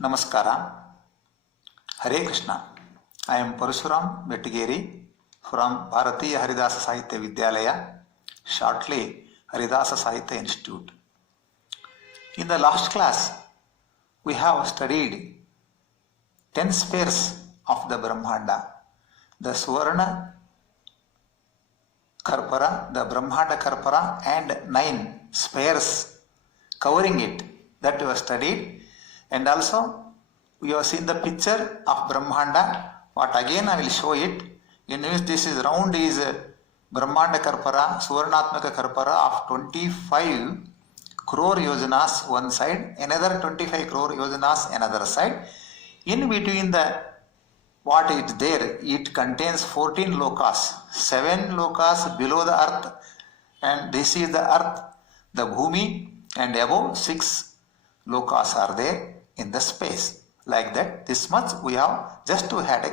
Namaskara. Hare Krishna. I am Parashuram Betageri from Bharatiya Haridasa Sahitya Vidyalaya, shortly Haridasa Sahitya Institute. In the last class, we have studied 10 spheres of the Brahmanda, the Suvarna Karpara, the Brahmanda Karpara, and 9 spheres covering it that we have studied. And also we have seen the picture of Brahmanda. What again I will show it. In which this is round is Brahmanda Karpara, Suvarnatmaka Karpara of 25 crore yojanas one side, another 25 crore yojanas another side. In between the what is there, it contains 14 lokas, 7 lokas below the earth, and this is the earth, the bhumi, and above 6 lokas are there in the space. Like that, this much we have just had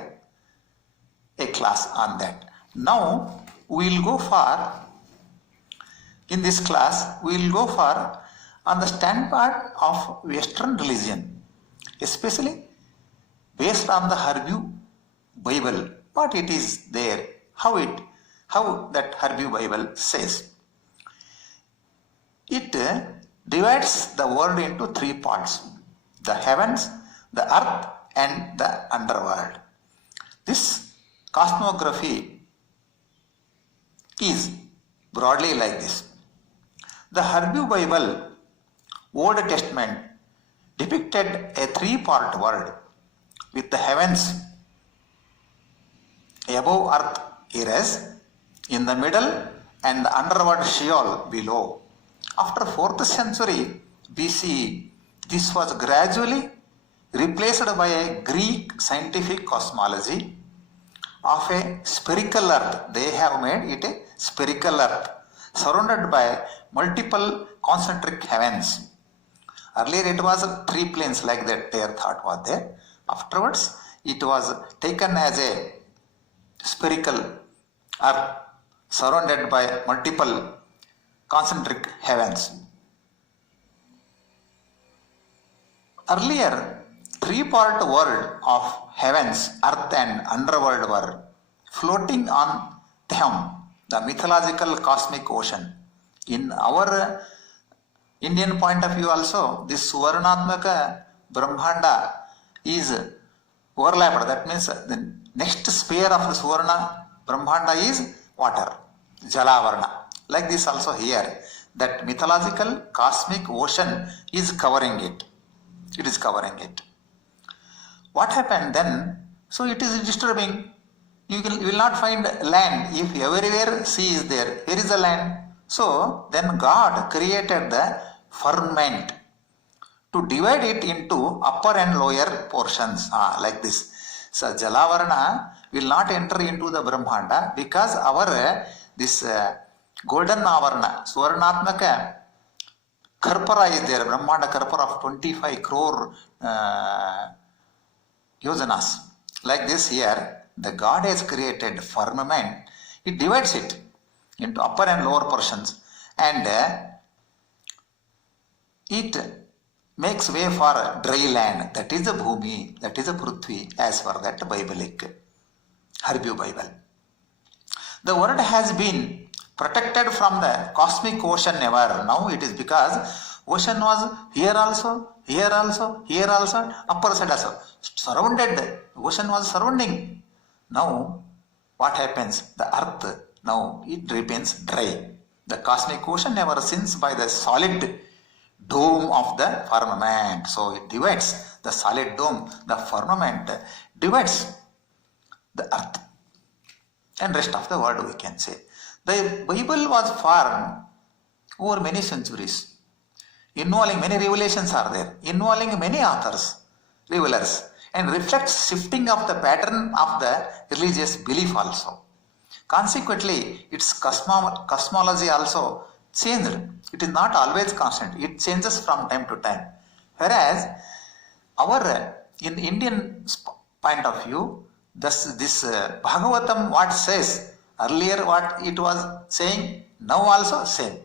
a class on that. Now we will go for, in this class, we will go for on the standpoint of Western religion, especially based on the Hebrew Bible, what it is there, how that Hebrew Bible says. It divides the world into 3 parts: the heavens, the earth, and the underworld. This cosmography is broadly like this. The Hebrew Bible, Old Testament, depicted a 3-part world with the heavens above earth Eres, in the middle, and the underworld Sheol below. After 4th century BCE, this was gradually replaced by a Greek scientific cosmology of a spherical earth. They have made it a spherical earth surrounded by multiple concentric heavens. Earlier it was 3 planes like that their thought was there. Afterwards it was taken as a spherical earth surrounded by multiple concentric heavens. Earlier 3-part world of heavens, earth, and underworld were floating on Them, the mythological cosmic ocean. In our Indian point of view also, this Suvarnatmaka Brahmanda is overlapped. That means the next sphere of the Suvarna Brahmanda is water, Jalavarna. Like this also here, that mythological cosmic ocean is covering it. It is covering it. What happened then? So it is disturbing. You will not find land if everywhere sea is there. Where is the land? So then God created the firmament to divide it into upper and lower portions. Like this. So Jalavarna will not enter into the Brahmanda because our this golden Avarna, Suvarnatmaka Karpara is there, Brahmanda Karpara of 25 crore yojanas. Like this here, the God has created firmament. It divides it into upper and lower portions, and it makes way for dry land. That is the bhumi, that is the prithvi, as per that Biblic Hebrew Bible. The world has been protected from the cosmic ocean never. Now it is because ocean was here also, here also, here also, upper side also. Surrounded, the ocean was surrounding. Now what happens? The earth, now it remains dry. The cosmic ocean never sinks by the solid dome of the firmament. So it divides the solid dome, the firmament divides the earth and rest of the world, we can say. The Bible was formed over many centuries, involving many revelations are there, involving many authors, revelers, and reflects shifting of the pattern of the religious belief also. Consequently, its cosmology also changed. It is not always constant. It changes from time to time. Whereas our in Indian point of view, this Bhagavatam what says, earlier what it was saying, now also same.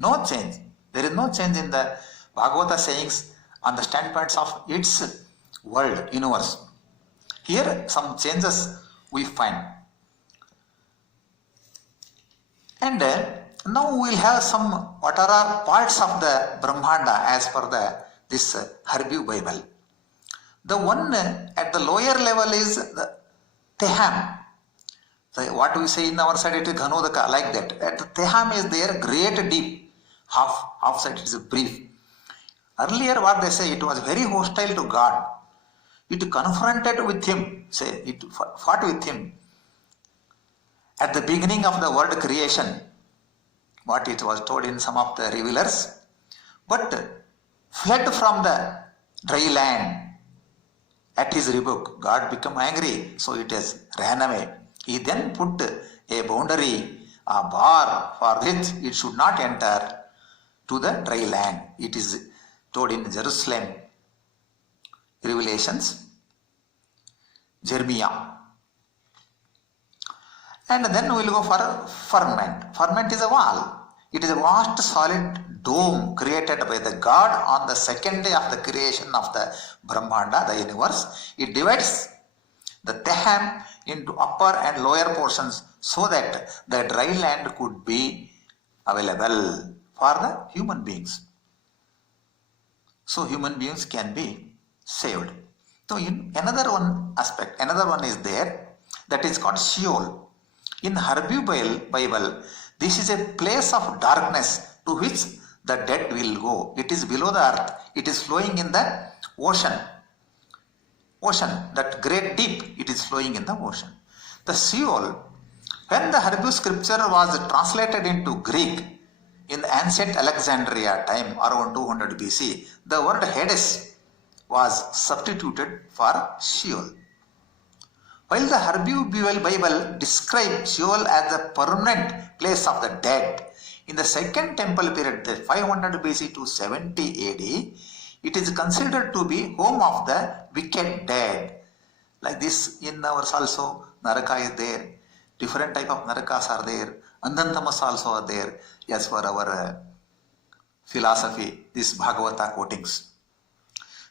There is no change in the Bhagavata sayings on the standpoints of its world, universe. Here some changes we find. And now we will have some what are parts of the Brahmanda as per this Hebrew Bible. The one at the lower level is the Teham. What we say in our side it is Ghanodaka, like that. At the Teham is there, great deep, half side it is brief. Earlier what they say, it was very hostile to God. It confronted with him, say it fought with him. At the beginning of the world creation, what it was told in some of the revealers, but fled from the dry land. At his rebuke, God became angry, so it has ran away. He then put a boundary, a bar for which it should not enter to the dry land. It is told in Jerusalem, Revelations, Jeremiah. And then we will go for firmament. Firmament is a wall. It is a vast solid dome created by the God on the second day of the creation of the Brahmanda, the universe. It divides the Teham into upper and lower portions so that the dry land could be available for the human beings. So human beings can be saved. So in another one aspect, another one is there, that is called Sheol. In Hebrew Bible, this is a place of darkness to which the dead will go. It is below the earth. It is flowing in the ocean. That great deep, it is flowing in the ocean. The Sheol, when the Hebrew scripture was translated into Greek in the ancient Alexandria time around 200 BC, the word Hades was substituted for Sheol. While the Hebrew Bible describes Sheol as the permanent place of the dead, in the second temple period, the 500 BC to 70 AD, it is considered to be home of the wicked dead. Like this, in ours also, Naraka is there. Different type of Narakas are there. Andantamas also are there, as per our philosophy, this Bhagavata quotings.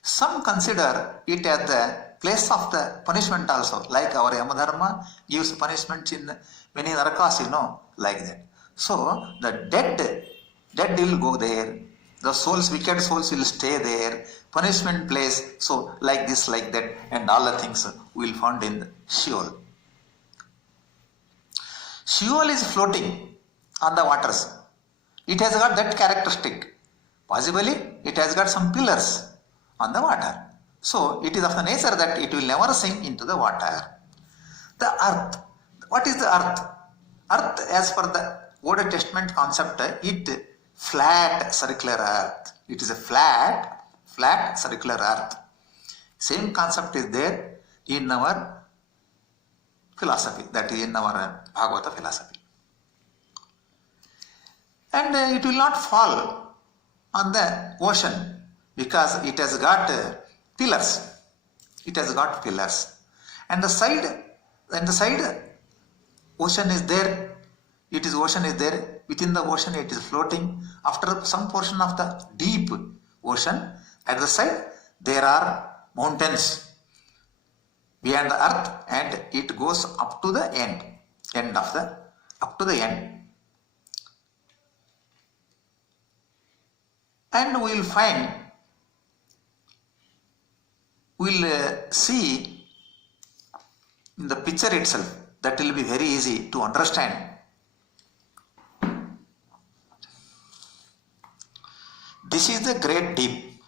Some consider it as the place of the punishment also, like our Yamadharma gives punishments in many Narakas, like that. So the dead will go there, the souls, wicked souls will stay there, punishment place, so like this, like that, and all the things we will find in Sheol. Sheol is floating on the waters. It has got that characteristic. Possibly it has got some pillars on the water. So it is of the nature that it will never sink into the water. The earth. What is the earth? Earth, as per the Old Testament concept, it flat circular earth. It is a flat circular earth. Same concept is there in our philosophy, that is in our Bhagavata philosophy. And it will not fall on the ocean because it has got pillars. It has got pillars. And the side ocean is there. Ocean is there. Within the ocean it is floating. After some portion of the deep ocean, at the side there are mountains beyond the earth, and it goes up to the end. And we'll see in the picture itself, that will be very easy to understand. This is the great deep.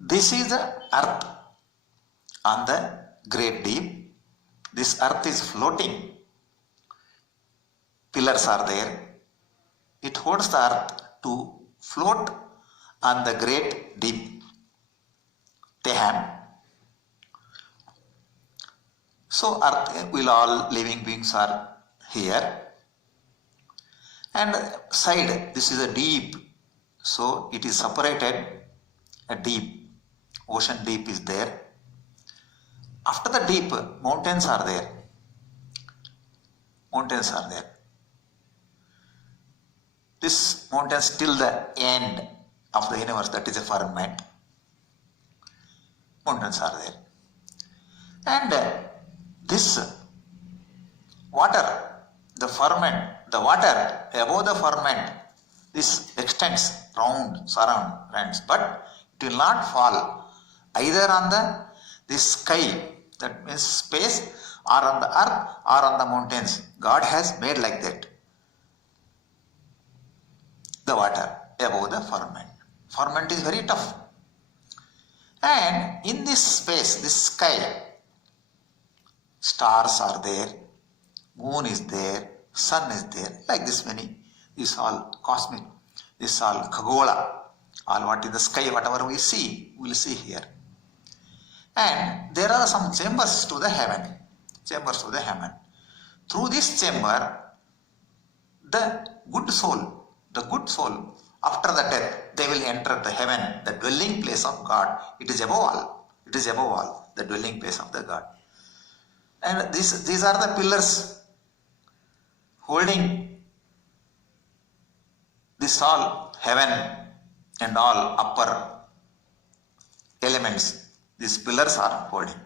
This is the earth on the great deep. This earth is floating. Pillars are there. It holds the earth to float on the great deep. Teham. So earth will all living beings are here. And side, this is a deep. So it is separated. A deep. Ocean deep is there. After the deep, mountains are there. This mountains till the end of the universe, that is a firmament. mountains are there. And this water, the firmament, the water above the firmament, this extends round, surrounds, but it will not fall either on this sky, that means space, or on the earth or on the mountains. God has made like that. The water above the firmament. Firmament is very tough. And in this space, this sky, stars are there, moon is there, sun is there, like this many. This all cosmic, this all Khagola, all what in the sky, whatever we see, we will see here. And there are some chambers to the heaven. Chambers to the heaven. Through this chamber, the good soul, after the death, they will enter the heaven, the dwelling place of God. It is above all. It is above all, the dwelling place of the God. And these are the pillars holding this all heaven and all upper elements. These pillars are holding.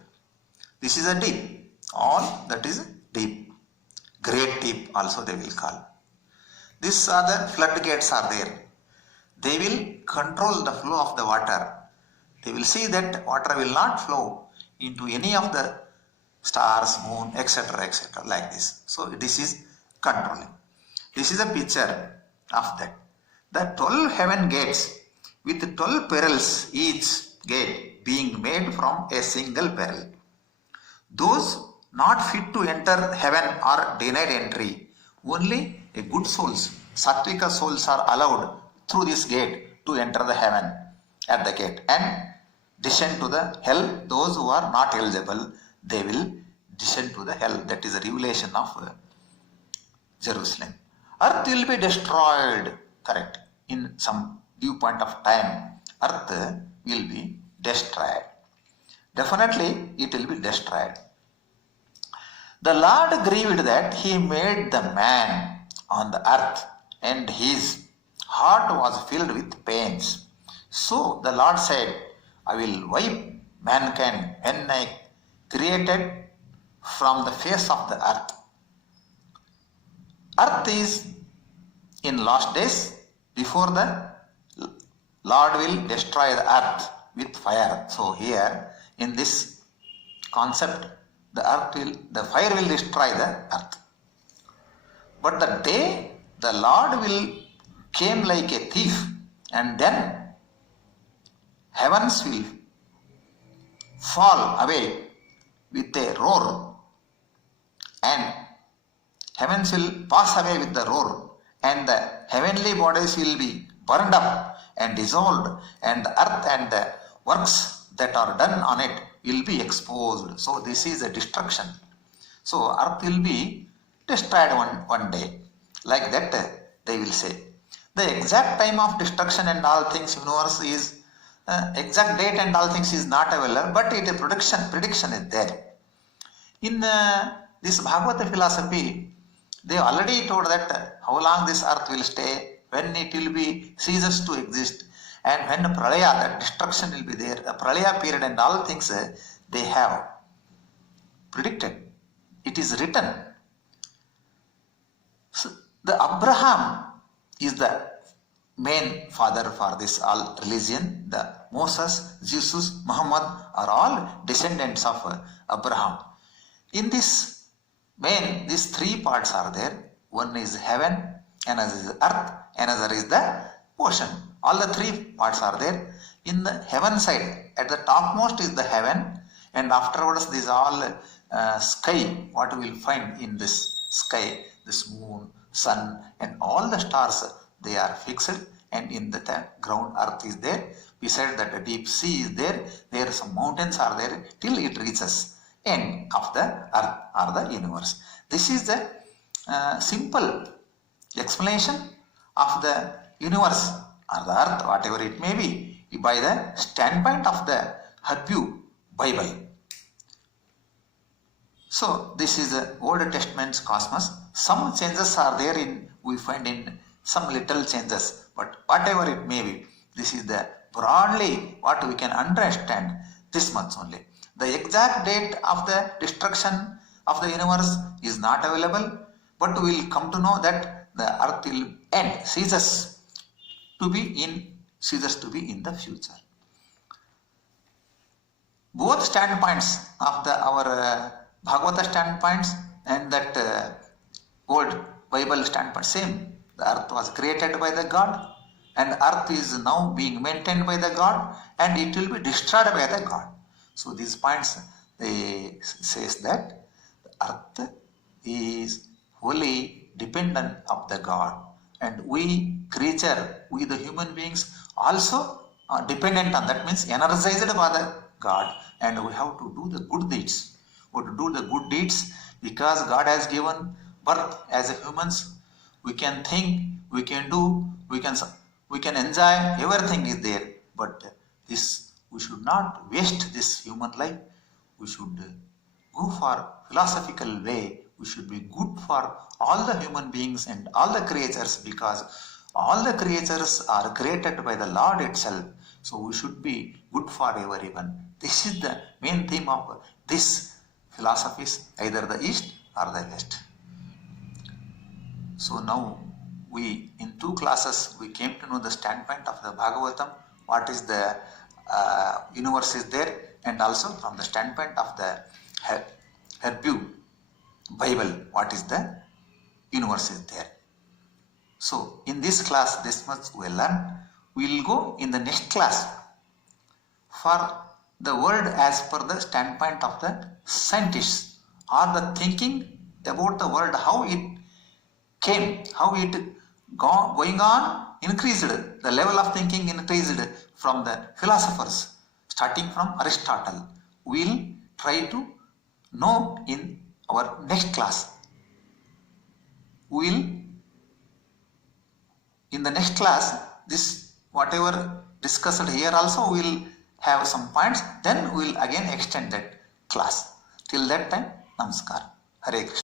This is a deep. All that is deep. Great deep also they will call. These are the floodgates are there. They will control the flow of the water. They will see that water will not flow into any of the stars, moon, etc., like this. So this is controlling. This is a picture of that. The 12 heaven gates with 12 perils, each gate being made from a single peril. Those not fit to enter heaven are denied entry. Only a good souls, sattvika souls are allowed through this gate to enter the heaven at the gate and descend to the hell. Those who are not eligible, they will descend to the hell. That is a revelation of Jerusalem. Earth will be destroyed, correct. In some due point of time, earth will be destroyed. Definitely it will be destroyed. The Lord grieved that he made the man on the earth, and his heart was filled with pains. So the Lord said, I will wipe mankind when I created from the face of the earth. Earth is in last days, before the Lord will destroy the earth with fire. So here in this concept, the fire will destroy the earth. But the day the Lord will came like a thief, and then heavens will fall away with a roar, and heavens will pass away with the roar, and the heavenly bodies will be burned up and dissolved, and the earth and the works that are done on it will be exposed. So this is a destruction. So earth will be destroyed one day. Like that they will say. The exact time of destruction and all things, universe is exact date and all things is not available, but it a prediction is there. In this Bhagavata philosophy, they already told that how long this earth will stay, when it will be ceases to exist, and when pralaya, that destruction will be there, the pralaya period and all things they have predicted. It is written. So the Abraham is the main father for this all religion. The Moses, Jesus, Muhammad are all descendants of Abraham. In this main, these three parts are there. One is heaven, another is earth, another is the ocean. All the three parts are there. In the heaven side, at the topmost is the heaven, and afterwards this all sky, what we will find in this sky, this moon, sun and all the stars, they are fixed, and in the ground earth is there. Beside that, the deep sea is there. There some mountains are there till it reaches end of the earth or the universe. This is the simple explanation of the universe or the earth, whatever it may be, by the standpoint of the Hebrew Bible. So this is the Old Testament's cosmos. Some changes are there we find in some little changes, but whatever it may be, this is the broadly what we can understand. this much only. The exact date of the destruction of the universe is not available, but we will come to know that the earth will end, ceases to be in the future. Both standpoints of our Bhagavata standpoints and that old Bible standpoint same. The earth was created by the God, and earth is now being maintained by the God, and it will be destroyed by the God. So these points they says that the earth is wholly dependent of the God, and we creature, we the human beings also are dependent on that, means energized by the God, and we have to do the good deeds. We have to do the good deeds because God has given birth as a humans. We can think, we can do, we can enjoy, everything is there, but this we should not waste this human life. We should go for philosophical way. We should be good for all the human beings and all the creatures, because all the creatures are created by the Lord itself. So we should be good for everyone. This is the main theme of this philosophies, either the East or the West. So now we, in 2 classes, we came to know the standpoint of the Bhagavatam, what is the universe is there, and also from the standpoint of the Hebrew Bible, what is the universe is there. So in this class, this much we learn. We will go in the next class for the world as per the standpoint of the scientists, or the thinking about the world, how it came, how it going on, increased, the level of thinking increased from the philosophers, starting from Aristotle. We will try to know in our next class. We will, in the next class, this whatever discussed here also we will have some points, then we will again extend that class. Till that time, Namaskar. Hare Krishna.